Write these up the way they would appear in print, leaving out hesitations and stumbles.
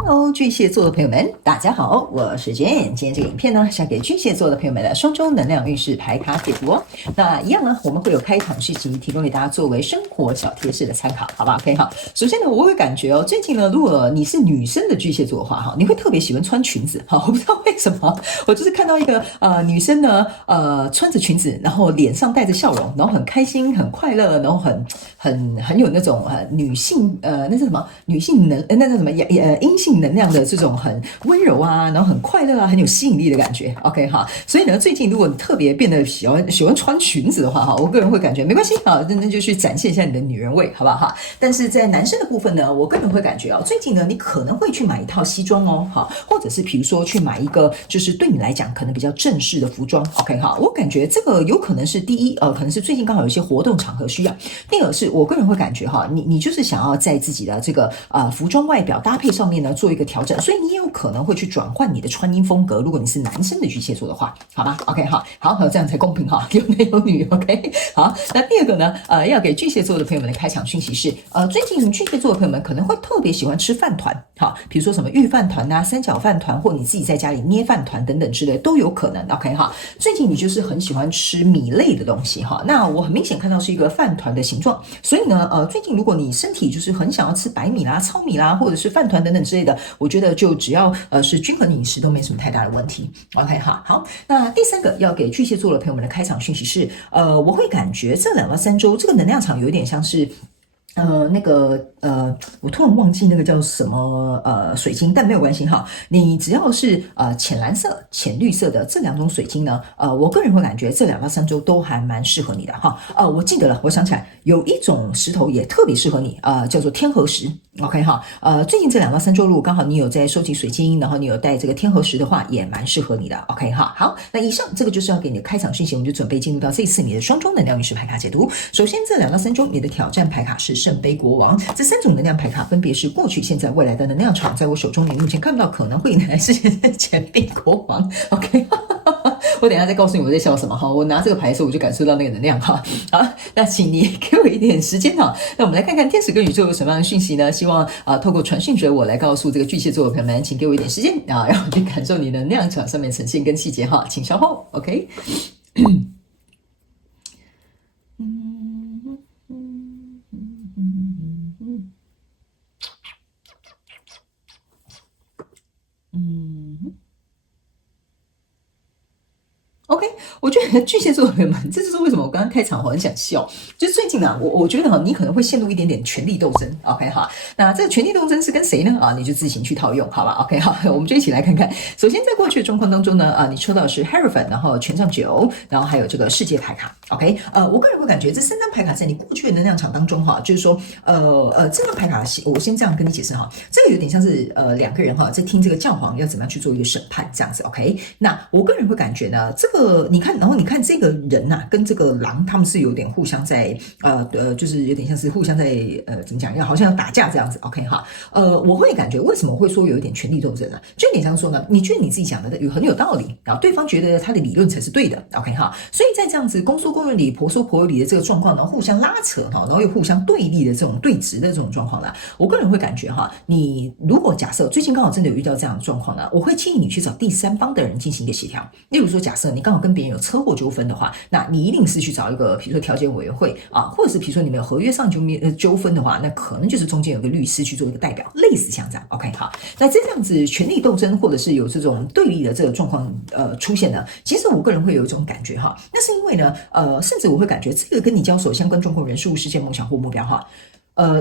Hello，巨蟹座的朋友们，大家好，我是 Jane。今天这个影片呢，是要给巨蟹座的朋友们的双周能量运势牌卡解读哦。那一样呢，我们会有开场讯息提供给大家作为生活小贴士的参考，好吧 ？OK 好。首先呢，我会感觉哦，最近呢，如果你是女生的巨蟹座的话，哈，你会特别喜欢穿裙子，哈，我不知道为什么，我就是看到一个女生呢，穿着裙子，然后脸上带着笑容，然后很开心、很快乐，然后很有那种女性那是什么女性那叫什么阴性能量的这种很温柔啊，然后很快乐啊，很有吸引力的感觉。OK 哈，所以呢，最近如果你特别变得喜欢穿裙子的话哈，我个人会感觉没关系啊，那就去展现一下你的女人味，好不好哈？但是在男生的部分呢，我个人会感觉哦，最近呢，你可能会去买一套西装哦，哈，或者是比如说去买一个就是对你来讲可能比较正式的服装。OK 哈，我感觉这个有可能是第一可能是最近刚好有一些活动场合需要。第二是我个人会感觉哈，你就是想要在自己的这个服装外表搭配上面呢做一个调整，所以你也有可能会去转换你的穿衣风格。如果你是男生的巨蟹座的话，好吧 ，OK 好，这样才公平哈，有男有女 ，OK 好。那第二个呢，要给巨蟹座的朋友们的开场讯息是，最近巨蟹座的朋友们可能会特别喜欢吃饭团，好，比如说什么御饭团啊、三角饭团，或你自己在家里捏饭团等等之类都有可能 ，OK 哈。最近你就是很喜欢吃米类的东西哈，那我很明显看到是一个饭团的形状，所以呢，最近如果你身体就是很想要吃白米啦、糙米啦，或者是饭团等等之类的，我觉得就只要是均衡饮食都没什么太大的问题。OK 哈，好，那第三个要给巨蟹座的朋友们的开场讯息是，我会感觉这2到3周这个能量场有点像是。我突然忘记那个叫什么水晶，但没有关系哈。你只要是浅蓝色、浅绿色的这2种水晶呢，我个人会感觉这2到3周都还蛮适合你的哈。我记得了，我想起来有一种石头也特别适合你，叫做天河石。OK 哈，最近这2到3周如果刚好你有在收集水晶，然后你有带这个天河石的话，也蛮适合你的。OK 哈，好，那以上这个就是要给你的开场讯息，我们就准备进入到这次你的双周能量运势牌卡解读。首先这2到3周你的挑战牌卡是圣杯国王，这3种能量牌卡分别是过去、现在、未来的能量场，在我手中你目前看不到可能会来是现在钱币国王。OK 我等一下再告诉你我在笑什么哈，我拿这个牌的时候我就感受到那个能量哈。好，那请你给我一点时间哈，那我们来看看天使跟宇宙有什么样的讯息呢？希望透过传讯者我来告诉这个巨蟹座的朋友们，请给我一点时间啊，让我去感受你的能量场上面呈现跟细节哈，请稍后 OK OK，我觉得巨蟹座的朋友们，这就是为什么我刚刚开场我很想笑。就是最近啊，我觉得哈，你可能会陷入一点点权力斗争。OK 哈，那这个权力斗争是跟谁呢？你就自行去套用，好吧 ？OK 好，我们就一起来看看。首先，在过去的状况当中呢，你抽到的是 Hierophant， 然后权杖9，然后还有这个世界牌卡。OK，我个人会感觉这3张牌卡在你过去的能量场当中哈，就是说，这张牌卡我先这样跟你解释哈，这个有点像是2个人哈在听这个教皇要怎么样去做一个审判这样子。OK，那我个人会感觉呢，这个。你看，然后你看这个人啊，跟这个狼，他们是有点互相在就是有点像是互相在怎么讲，好像要打架这样子。OK 哈，我会感觉为什么我会说有一点权力斗争呢？就你这样说呢，你觉得你自己讲的很有道理啊，对方觉得他的理论才是对的。OK 哈，所以在这样子公说公有理，婆说婆有理的这个状况呢，互相拉扯哈，然后又互相对立的这种对峙的这种状况呢，我个人会感觉哈，你如果假设最近刚好真的有遇到这样的状况呢，我会建议你去找第三方的人进行一个协调。例如说，假设你刚好跟别人有车祸纠纷的话，那你一定是去找一个比如说调解委员会啊，或者是比如说你们有合约上纠纷的话，那可能就是中间有个律师去做一个代表，类似像这样。OK 好，那这样子权力斗争或者是有这种对立的这个状况出现呢，其实我个人会有一种感觉哈，那是因为呢甚至我会感觉这个跟你交手相关状况人事物事件梦想或目标哈，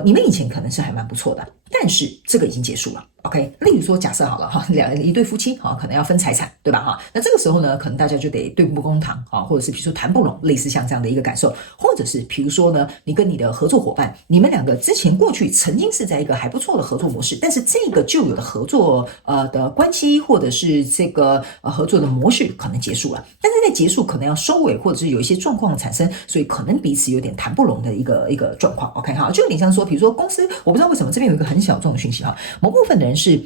你们以前可能是还蛮不错的，但是这个已经结束了。OK， 例如说假设好了哈，一对夫妻哈，可能要分财产，对吧哈？那这个时候呢，可能大家就得对簿公堂啊，或者是比如说谈不拢，类似像这样的一个感受，或者是比如说呢，你跟你的合作伙伴，你们2个之前过去曾经是在一个还不错的合作模式，但是这个旧有的合作的关系或者是这个合作的模式可能结束了，但是在结束可能要收尾，或者是有一些状况产生，所以可能彼此有点谈不拢的一个状况。OK 哈，就有点像说，比如说公司，我不知道为什么这边有一个很小众的讯息哈，某部分的人是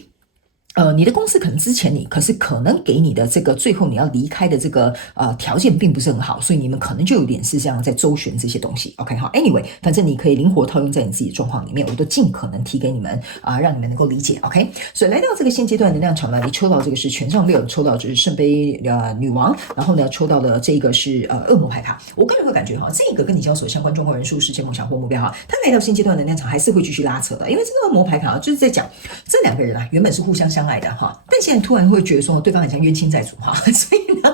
你的公司可能支持你，可是可能给你的这个最后你要离开的这个条件并不是很好，所以你们可能就有点是这样在周旋这些东西。OK， 好 ，Anyway， 反正你可以灵活套用在你自己的状况里面，我都尽可能提给你们让你们能够理解。OK， 所以来到这个现阶段能量场呢，你抽到这个是权杖6，抽到就是圣杯女王，然后呢抽到的这个是恶魔牌卡。我个人会感觉这个跟你交手相关状况人数、事件、梦想或目标它来到现阶段能量场还是会继续拉扯的，因为这个恶魔牌卡就是在讲这两个人原本是互相相爱的但现在突然会觉得说对方很像冤亲债主所以呢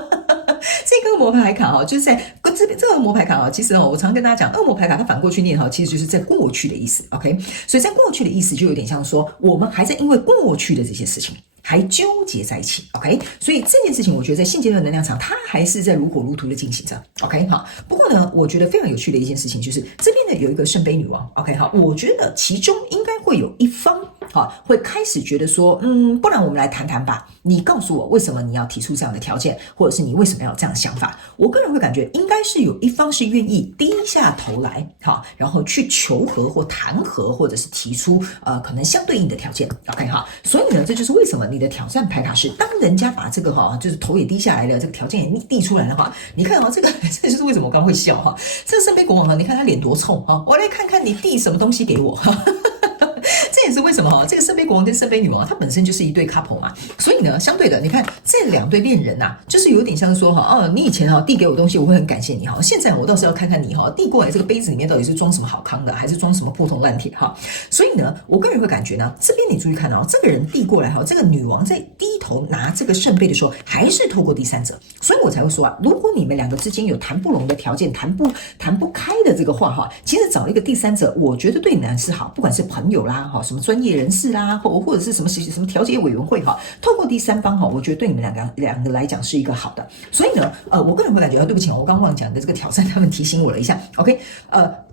这个恶魔牌卡就是在跟这个恶魔牌卡其实我常跟大家讲，恶魔牌卡它反过去念其实就是在过去的意思。 OK， 所以在过去的意思就有点像说我们还在因为过去的这些事情还纠结在一起。 OK， 所以这件事情我觉得在现阶段能量场它还是在如火如荼的进行着。 OK， 好，不过呢我觉得非常有趣的一件事情就是这边呢有一个圣杯女王。 OK， 好，我觉得其中应该会有一方会开始觉得说不然我们来谈谈吧，你告诉我为什么你要提出这样的条件，或者是你为什么要有这样的想法。我个人会感觉应该是有一方是愿意低下头来然后去求和或谈和，或者是提出可能相对应的条件。 OK， 好，所以呢这就是为什么你的挑战牌卡是当人家把这个就是头也低下来了，这个条件也递出来的话，你看这就是为什么我刚会笑这个圣杯国王你看他脸多冲我来看看你递什么东西给我这也是为什么这个圣杯国王跟圣杯女王它本身就是一对 couple 嘛，所以呢相对的你看这两对恋人就是有点像说你以前递给我东西我会很感谢你现在我倒是要看看你递过来这个杯子里面到底是装什么好康的，还是装什么破铜烂铁所以呢我个人会感觉呢这边你注意看这个人递过来这个女王在低头拿这个圣杯的时候还是透过第三者，所以我才会说如果你们两个之间有谈不拢的条件，谈不开的这个话其实找一个第三者我觉得对你们是好，不管是朋友啦什么专业人士啦，或者是什么调解委员会透过第三方我觉得对你们两个来讲是一个好的。所以呢我个人会感觉对不起我刚刚忘讲的这个挑战他们提醒我了一下。 OK，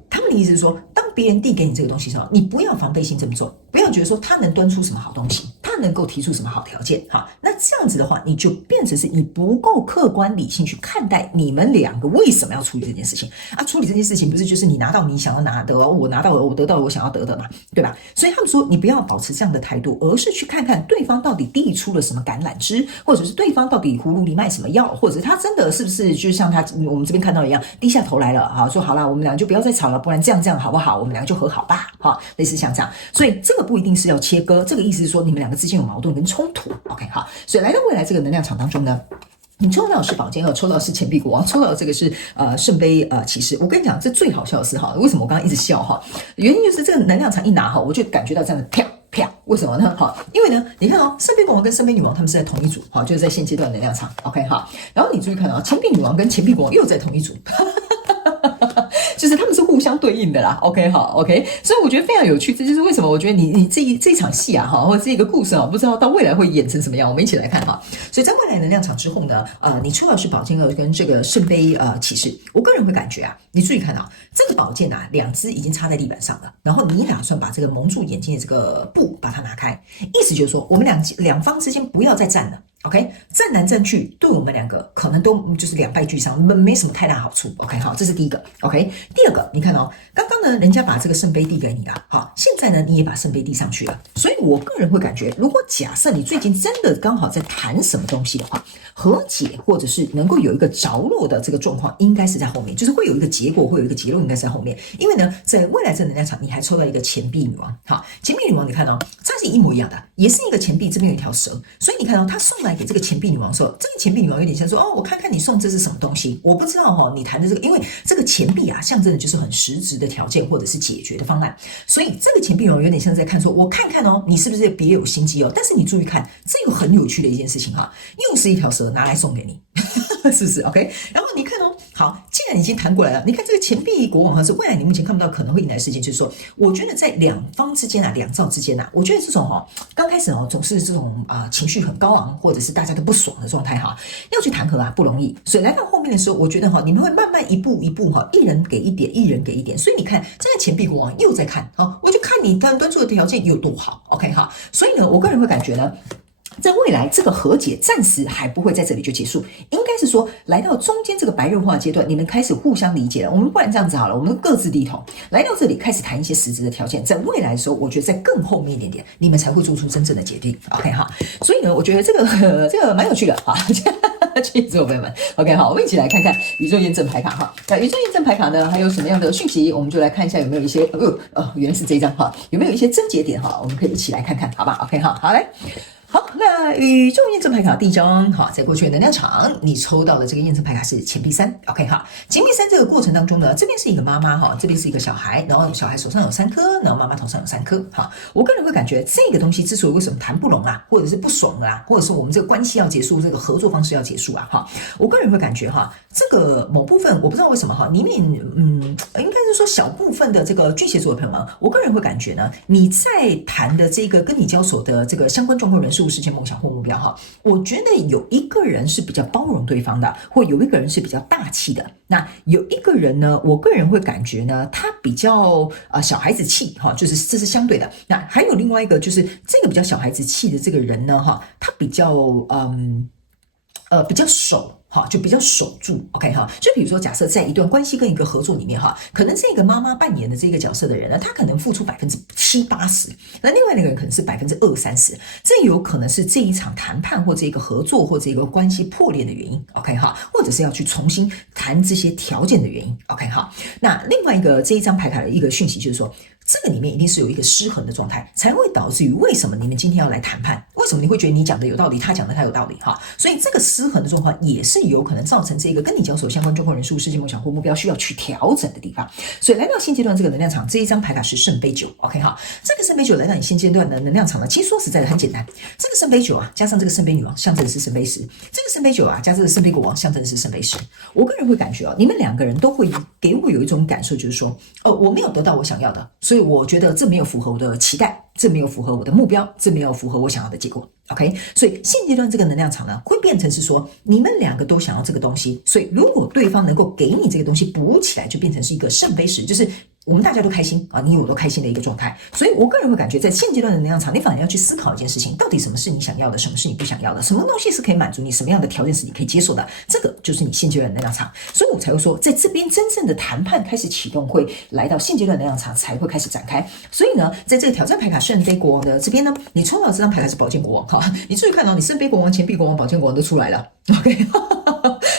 他们的意思是说当别人递给你这个东西的时候，你不要防备心这么重，不要觉得说他能端出什么好东西，他能够提出什么好条件那这样子的话你就变成是你不够客观理性去看待你们两个为什么要处理这件事情处理这件事情不是就是你拿到你想要拿的我拿到了我得到了我想要得的嘛，对吧？所以他们说你不要保持这样的态度，而是去看看对方到底递出了什么橄榄枝，或者是对方到底葫芦里卖什么药，或者是他真的是不是就像我们这边看到一样低下头来了说好啦我们俩就不要再吵了，不然这样好不好，我们俩就和好吧类似像这样。所以这个不一定是要切割，这个意思是说你们两个之间有矛盾跟冲突。 OK， 好，所以来到未来这个能量场当中呢，你抽到的是宝剑2，抽到的是钱币国王，抽到的这个是圣杯骑士。我跟你讲这最好笑的是为什么我刚刚一直笑原因就是这个能量场一拿我就感觉到这样的啪啪，为什么呢因为呢你看圣杯国王跟圣杯女王他们是在同一组就是在现阶段能量场。 OK， 好，然后你注意看钱币女王跟钱币国王又在同一组就是他们是互相对应的啦。 OK， 好 OK， 所以我觉得非常有趣，这就是为什么我觉得你这一场戏或者这个故事不知道到未来会演成什么样，我们一起来看所以在未来能量场之后呢你抽到是宝剑2跟这个圣杯骑士，我个人会感觉你注意看这个宝剑两只已经插在地板上了，然后你打算把这个蒙住眼睛的这个布把它拿开，意思就是说我们两方之间不要再战了。OK， 战来战去对我们两个可能都就是两败俱伤，没什么太大好处。 OK， 好，这是第一个。 OK， 第二个你看刚刚呢人家把这个圣杯递给你了现在呢你也把圣杯递上去了，所以我个人会感觉如果假设你最近真的刚好在谈什么东西的话，和解或者是能够有一个着落的这个状况应该是在后面，就是会有一个结果，会有一个结论应该是在后面。因为呢在未来这能量场你还抽到一个钱币女王钱币女王你看它是一模一样的，也是一个钱币，这边有一条蛇，所以你看它送来给这个钱币女王的时候，这个钱币女王有点像说我看看你送这是什么东西，我不知道你谈的这个，因为这个钱币象征的就是很实质的条件或者是解决的方案，所以这个钱币女王有点像在看说我看看你是不是别有心机但是你注意看这个很有趣的一件事情又是一条蛇拿来送给你是不是 OK， 然后你看好，既然已经谈过来了，你看这个钱币国王是未来你目前看不到可能会引来的事情，就是说我觉得在两方之间两造之间我觉得这种刚开始总是这种情绪很高昂，或者是大家都不爽的状态要去谈和不容易，所以来到后面的时候我觉得你们会慢慢一步一步一人给一点，一人给一点，所以你看这个钱币国王又在看我就看你端出的条件有多好。 OK， 好，所以呢我个人会感觉呢在未来，这个和解暂时还不会在这里就结束，应该是说来到中间这个白热化阶段，你们开始互相理解了。我们不然这样子好了，我们各自低头，来到这里开始谈一些实质的条件。在未来的时候，我觉得在更后面一点点，你们才会做出真正的决定。OK 哈，所以呢，我觉得这个蛮有趣的哈。亲爱的朋友们 ，OK 好，我们一起来看看宇宙验证牌卡哈。那宇宙验证牌卡呢，还有什么样的讯息？我们就来看一下有没有一些原来是这一张哈，有没有一些症结点哈？我们可以一起来看看，好吧 ？OK 哈，好来。好，那宇宙验证牌卡第一张，哈，在过去的能量场，你抽到的这个验证牌卡是钱币3 ，OK 哈，钱币3这个过程当中呢，这边是一个妈妈哈，这边是一个小孩，然后小孩手上有3颗，然后妈妈头上有3颗，哈，我个人会感觉这个东西之所以为什么谈不拢啊，或者是不爽啊，或者说我们这个关系要结束，这个合作方式要结束啊，哈，我个人会感觉哈，这个某部分我不知道为什么哈，里面应该是说小部分的这个巨蟹座的朋友们，我个人会感觉呢，你在谈的这个跟你交手的这个相关状况人事物事件梦想或目标哈，我觉得有一个人是比较包容对方的，或有一个人是比较大气的。那有一个人呢，我个人会感觉呢，他比较小孩子气哈，就是这是相对的。那还有另外一个就是这个比较小孩子气的这个人呢哈，他比较比较守。好，就比较守住 ，OK 哈。就比如说，假设在一段关系跟一个合作里面哈，可能这个妈妈扮演的这个角色的人呢，他可能付出70%-80%，那另外那个人可能是20%-30%，这有可能是这一场谈判或这个合作或这个关系破裂的原因 ，OK 哈，或者是要去重新谈这些条件的原因 ，OK 哈。那另外一个这一张牌卡的一个讯息就是说。这个里面一定是有一个失衡的状态，才会导致于为什么你们今天要来谈判？为什么你会觉得你讲的有道理，他讲的他有道理哈？所以这个失衡的状况也是有可能造成这个跟你交手相关状况人数、世界梦想或目标需要去调整的地方。所以来到现阶段这个能量场，这一张牌卡是圣杯9 ，OK 哈？这个圣杯9来到你现阶段的能量场呢，其实说实在的很简单，这个圣杯9啊，加上这个圣杯女王，象征的是圣杯10；这个圣杯9啊，加上这个圣杯国王，象征的是圣杯10。我个人会感觉你们两个人都会给我有一种感受，就是说，我没有得到我想要的，所以我觉得这没有符合我的期待，这没有符合我的目标，这没有符合我想要的结果。OK， 所以现阶段这个能量场呢，会变成是说你们两个都想要这个东西，所以如果对方能够给你这个东西补起来，就变成是一个圣杯10，就是我们大家都开心啊，你我都开心的一个状态。所以我个人会感觉，在现阶段的能量场，你反而要去思考一件事情，到底什么是你想要的，什么是你不想要的，什么东西是可以满足你，什么样的条件是你可以接受的，这个就是你现阶段的能量场。所以我才会说，在这边真正的谈判开始启动，会来到现阶段的能量场才会开始展开。所以呢，在这个挑战牌卡圣杯国王的这边呢，你抽到这张牌卡是宝剑国王哈，你注意看到你圣杯国王、钱币国王、宝剑国王都出来了 ，OK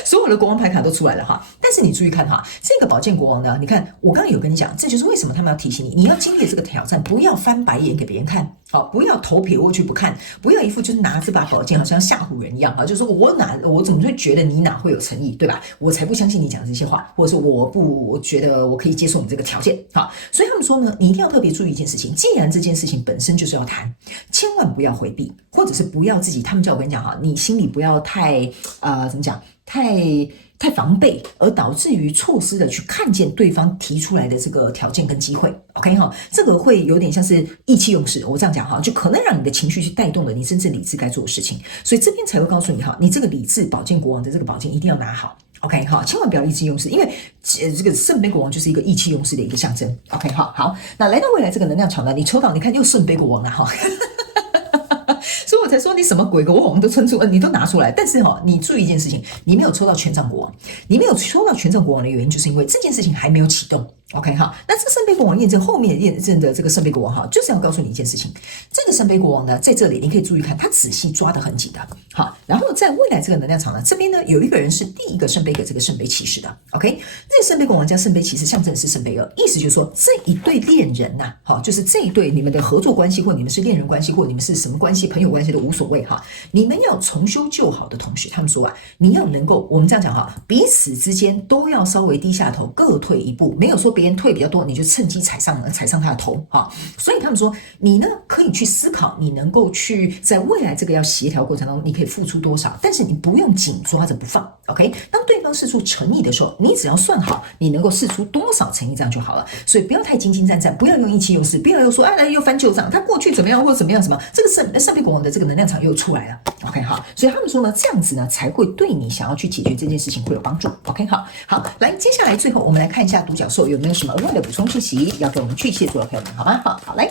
所有的国王牌卡都出来了哈，但是你注意看哈，这个宝剑国王呢，你看我刚刚有跟你讲，这就是为什么他们要提醒你，你要经历这个挑战，不要翻白眼给别人看，好，不要头撇过去不看，不要一副就是拿这把宝剑好像吓唬人一样啊，就是说我怎么会觉得你哪会有诚意，对吧？我才不相信你讲的这些话，或者是我觉得我可以接受你这个条件，好，所以他们说呢，你一定要特别注意一件事情，既然这件事情本身就是要谈，千万不要回避，或者是不要自己，他们叫我跟你讲哈，你心里不要太怎么讲？太防备，而导致于错失了去看见对方提出来的这个条件跟机会 ，OK 哈，这个会有点像是意气用事，我这样讲哈，就可能让你的情绪去带动了你真正理智该做的事情，所以这边才会告诉你哈，你这个理智宝剑国王的这个宝剑一定要拿好 ，OK 哈，千万不要意气用事，因为这个圣杯国王就是一个意气用事的一个象征 ，OK 哈，好，那来到未来这个能量场呢，你抽到你看又圣杯国王了哈。所以我才说你什么鬼国王都撑出，你都拿出来。但是你注意一件事情，你没有抽到权杖国王，你没有抽到权杖国王的原因，就是因为这件事情还没有启动。OK 哈，那这圣杯国王验证后面验证的这个圣杯国王哈，就是要告诉你一件事情，这个圣杯国王呢，在这里你可以注意看，他仔细抓得很紧的。好，然后在未来这个能量场呢，这边呢有一个人是第一个圣杯给这个圣杯骑士的。OK， 这个圣杯国王加圣杯骑士象征的是圣杯2，意思就是说这一对恋人呐，好，就是这一对你们的合作关系，或你们是恋人关系，或你们是什么关系，朋友关系都无所谓哈。你们要重修旧好的同时，他们说你要能够，我们这样讲哈，彼此之间都要稍微低下头，各退一步，没有说别人退比较多，你就趁机踩上他的头哈。所以他们说，你呢可以去思考，你能够去在未来这个要协调过程当中，你可以付出多少，但是你不用紧抓着不放。OK， 当对方释出诚意的时候，你只要算好你能够释出多少诚意，这样就好了。所以不要太斤斤战战，不要用意气用事，不要又说来又翻旧账，他过去怎么样或怎么样什么，这个圣杯国王的这个能量场又出来了。OK 好，所以他们说呢，这样子呢才会对你想要去解决这件事情会有帮助。OK 好，来接下来最后我们来看一下独角兽有没有什么额外的补充信息要给我们巨蟹座的朋友们，好吗？好来。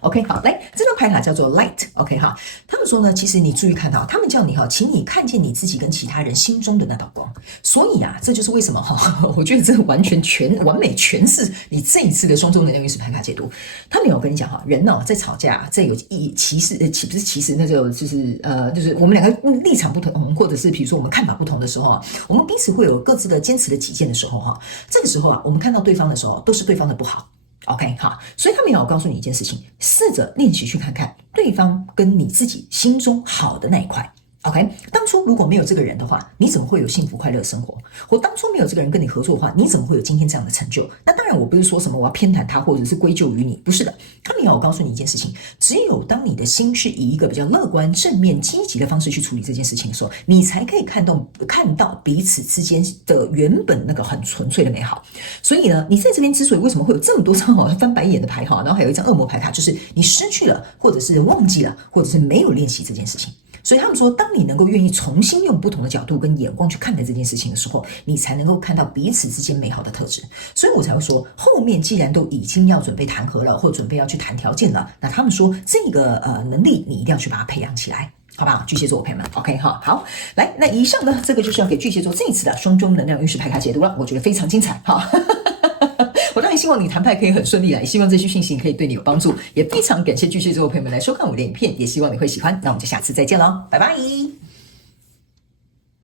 OK， 好，来，这张牌卡叫做 Light。OK， 哈，他们说呢，其实你注意看到，他们叫你哈，请你看见你自己跟其他人心中的那道光。所以啊，这就是为什么哈，我觉得这完美诠释你这一次的双周能量运势牌卡解读。他们有跟你讲哈，人呢在吵架，在有歧视，不是歧视，那就是我们两个立场不同，或者是比如说我们看法不同的时候啊，我们彼此会有各自的坚持的己见的时候哈，这个时候啊，我们看到对方的时候，都是对方的不好。OK， 好，所以他们也要告诉你一件事情，试着练习去看看对方跟你自己心中好的那一块。OK， 当初如果没有这个人的话，你怎么会有幸福快乐的生活？或当初没有这个人跟你合作的话，你怎么会有今天这样的成就？那当然，我不是说什么我要偏袒他，或者是归咎于你，不是的。他们也要告诉你一件事情，只有当你的心是以一个比较乐观、正面、积极的方式去处理这件事情的时候，你才可以看到彼此之间的原本那个很纯粹的美好。所以呢，你在这边之所以为什么会有这么多张翻白眼的牌哈，然后还有一张恶魔牌卡，就是你失去了，或者是忘记了，或者是没有练习这件事情。所以他们说，当你能够愿意重新用不同的角度跟眼光去看待这件事情的时候，你才能够看到彼此之间美好的特质。所以我才会说，后面既然都已经要准备谈和了，或准备要去谈条件了，那他们说这个能力你一定要去把它培养起来。好不好？巨蟹座朋友们 ，OK 哈，好，来，那以上呢，这个就是要给巨蟹座这一次的双周能量运势牌卡解读了，我觉得非常精彩哈。我当然希望你谈判可以很顺利啦，也希望这些讯息可以对你有帮助，也非常感谢巨蟹座的朋友们来收看我的影片，也希望你会喜欢，那我们就下次再见喽，拜拜。